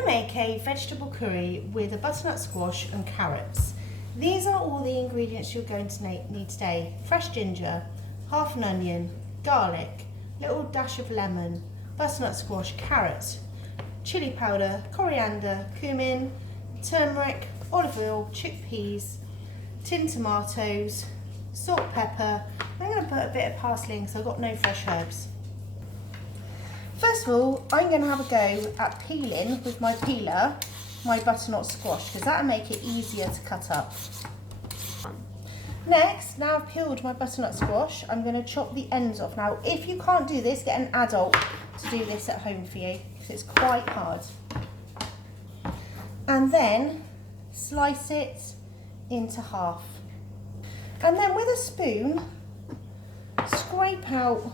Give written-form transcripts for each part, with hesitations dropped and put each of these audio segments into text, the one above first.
going to make a vegetable curry with a butternut squash and carrots. These are all the ingredients you're going to need today. Fresh ginger, half an onion, garlic, little dash of lemon, butternut squash, carrots, chili powder, coriander, cumin, turmeric, olive oil, chickpeas, tin tomatoes, salt, pepper. I'm going to put a bit of parsley in because I've got no fresh herbs. First of all, I'm going to have a go at peeling with my peeler my butternut squash because that'll make it easier to cut up. Next, now I've peeled my butternut squash, I'm going to chop the ends off. Now, if you can't do this, get an adult to do this at home for you because it's quite hard. And then slice it into half. And then with a spoon, scrape out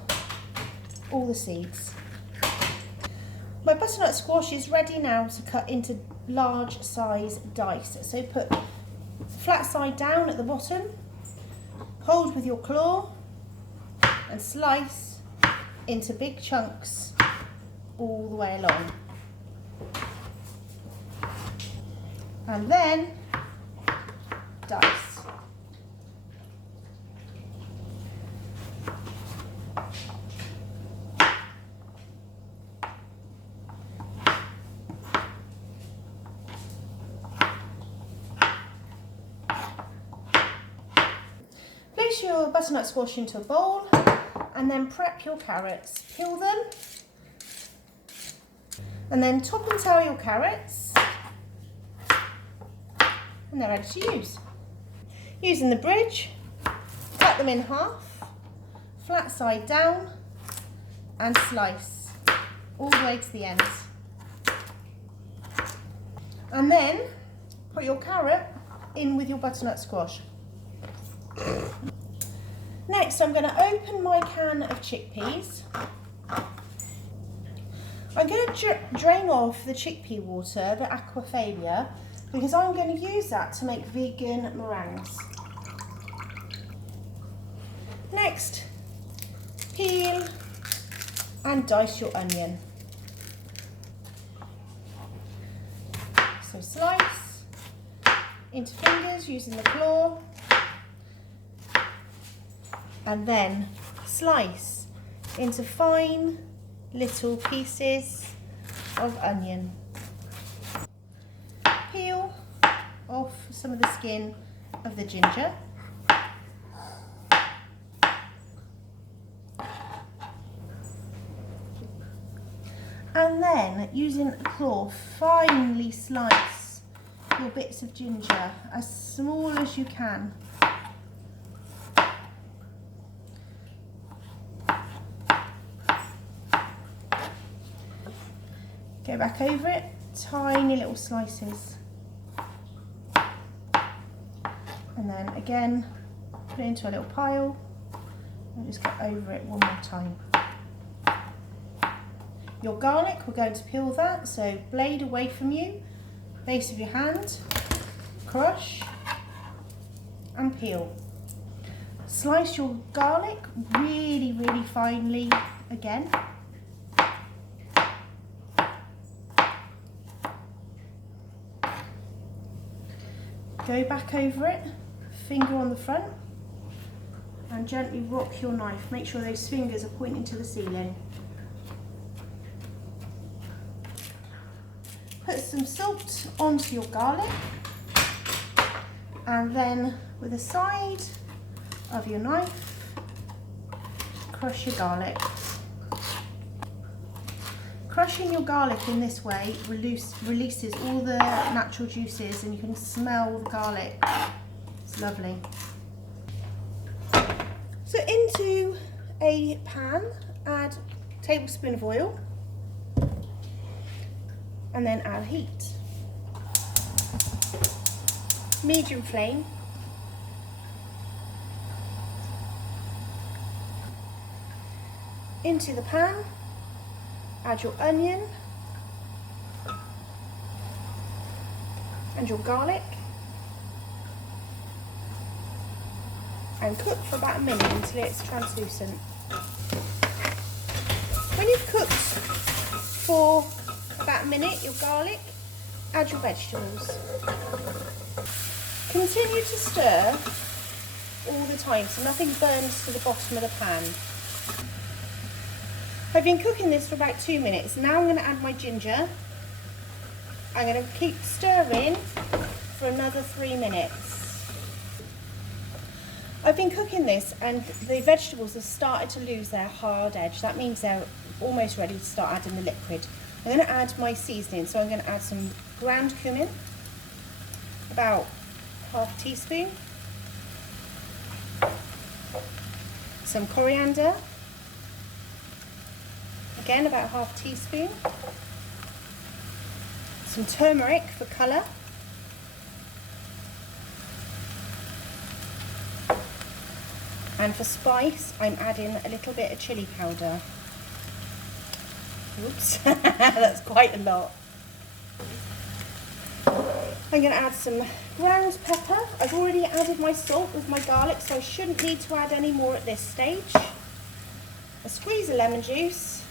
all the seeds. My butternut squash is ready now to cut into large size dice. So put flat side down at the bottom, hold with your claw and slice into big chunks all the way along. And then dice. Place your butternut squash into a bowl and then prep your carrots. Peel them and then top and tail your carrots and they're ready to use. Using the bridge, cut them in half, flat side down and slice all the way to the end. And then put your carrot in with your butternut squash. Next, I'm going to open my can of chickpeas. I'm going to drain off the chickpea water, the aquafabia, because I'm going to use that to make vegan meringues. Next, peel and dice your onion. So slice into fingers using the claw. And then slice into fine little pieces of onion. Peel off some of the skin of the ginger. And then using a claw, finely slice your bits of ginger as small as you can. Go back over it, tiny little slices. And then again, put it into a little pile and just go over it one more time. Your garlic, we're going to peel that, so blade away from you, base of your hand, crush and peel. Slice your garlic really, really finely again. Go back over it, finger on the front, and gently rock your knife. Make sure those fingers are pointing to the ceiling. Put some salt onto your garlic, and then with the side of your knife, crush your garlic. Crushing your garlic in this way releases all the natural juices and you can smell the garlic. It's lovely. So into a pan, add a tablespoon of oil and then add heat. Medium flame. Into the pan, add your onion and your garlic and cook for about a minute until it's translucent. When you've cooked for about a minute your garlic, add your vegetables. Continue to stir all the time so nothing burns to the bottom of the pan. I've been cooking this for about 2 minutes. Now I'm going to add my ginger. I'm going to keep stirring for another 3 minutes. I've been cooking this and the vegetables have started to lose their hard edge. That means they're almost ready to start adding the liquid. I'm going to add my seasoning. So I'm going to add some ground cumin, about half a teaspoon, some coriander, again about half a teaspoon, some turmeric for colour, and for spice I'm adding a little bit of chilli powder. Oops, that's quite a lot. I'm going to add some ground pepper. I've already added my salt with my garlic, so I shouldn't need to add any more at this stage. A squeeze of lemon juice.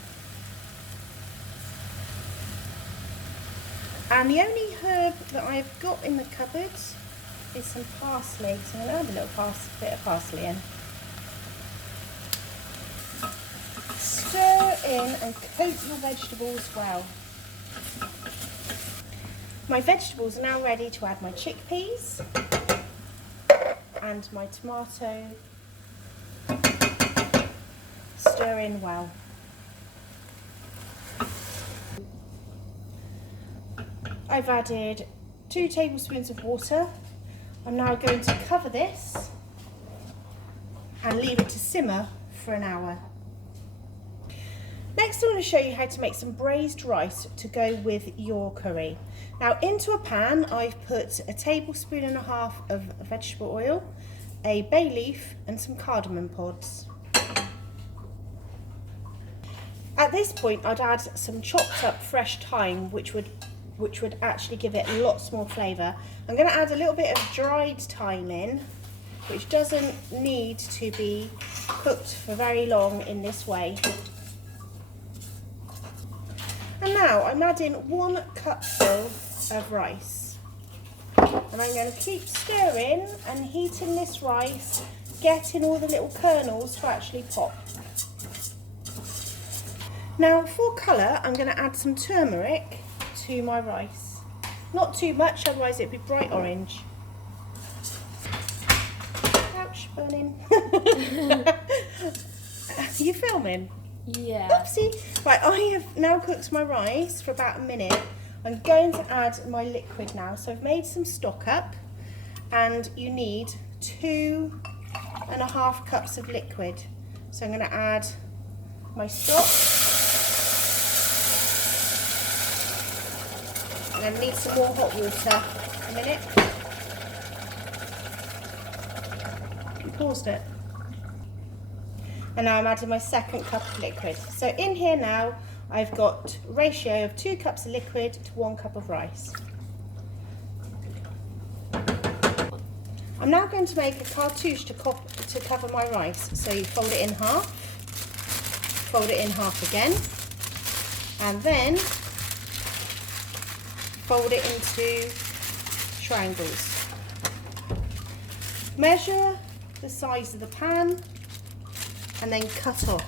And the only herb that I've got in the cupboard is some parsley. So I'm going to add a little bit of parsley in. Stir in and coat your vegetables well. My vegetables are now ready to add my chickpeas and my tomato. Stir in well. I've added 2 tablespoons of water. I'm now going to cover this and leave it to simmer for an hour. Next, I'm going to show you how to make some braised rice to go with your curry. Now, into a pan, I've put 1.5 tablespoons of vegetable oil, a bay leaf, and some cardamom pods. At this point, I'd add some chopped up fresh thyme, which would actually give it lots more flavour. I'm going to add a little bit of dried thyme in, which doesn't need to be cooked for very long in this way. And now I'm adding 1 cupful of rice. And I'm going to keep stirring and heating this rice, getting all the little kernels to actually pop. Now for colour, I'm going to add some turmeric to my rice. Not too much, otherwise it'd be bright orange. Ouch, burning. Are you filming? Yeah. Oopsie. Right, I have now cooked my rice for about a minute. I'm going to add my liquid now. So I've made some stock up, and you need 2.5 cups of liquid. So I'm going to add my stock. And I need some more hot water. A minute. You paused it. And now I'm adding my 2nd cup of liquid. So in here now, I've got a ratio of 2 cups of liquid to 1 cup of rice. I'm now going to make a cartouche to cover my rice. So you fold it in half, fold it in half again, and then fold it into triangles. Measure the size of the pan and then cut off.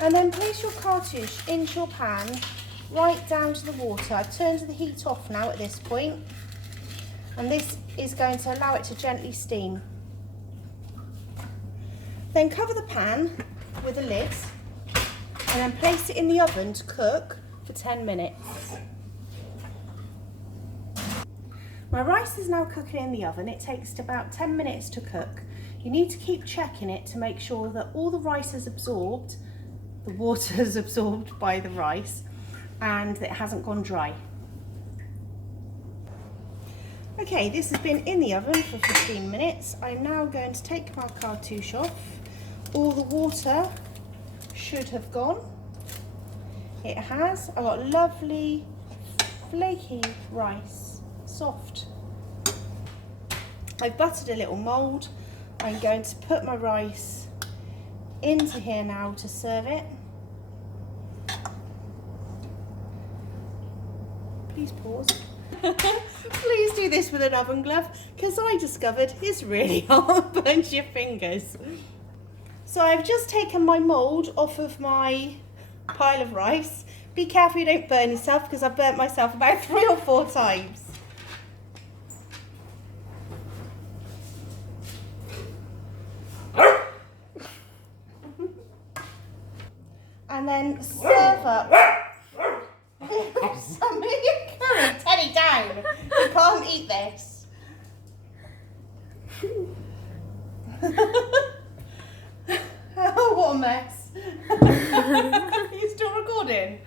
And then place your cartouche into your pan right down to the water. I've turned the heat off now at this point, and this is going to allow it to gently steam. Then cover the pan with a lid and then place it in the oven to cook for 10 minutes. My rice is now cooking in the oven. It takes about 10 minutes to cook. You need to keep checking it to make sure that all the rice is absorbed, the water is absorbed by the rice, and it hasn't gone dry. Okay, this has been in the oven for 15 minutes. I'm now going to take my cartouche off. All the water should have gone. It has. I've got lovely flaky rice, soft. I've buttered a little mould. I'm going to put my rice into here now to serve it. Please pause. Please do this with an oven glove, because I discovered it's really hard, burns your fingers. So I've just taken my mould off of my pile of rice. Be careful you don't burn yourself, because I've burnt myself about 3 or 4 times. And then serve up some of your curry. Teddy, down. You can't eat this. Oh, what a mess. Are you still recording?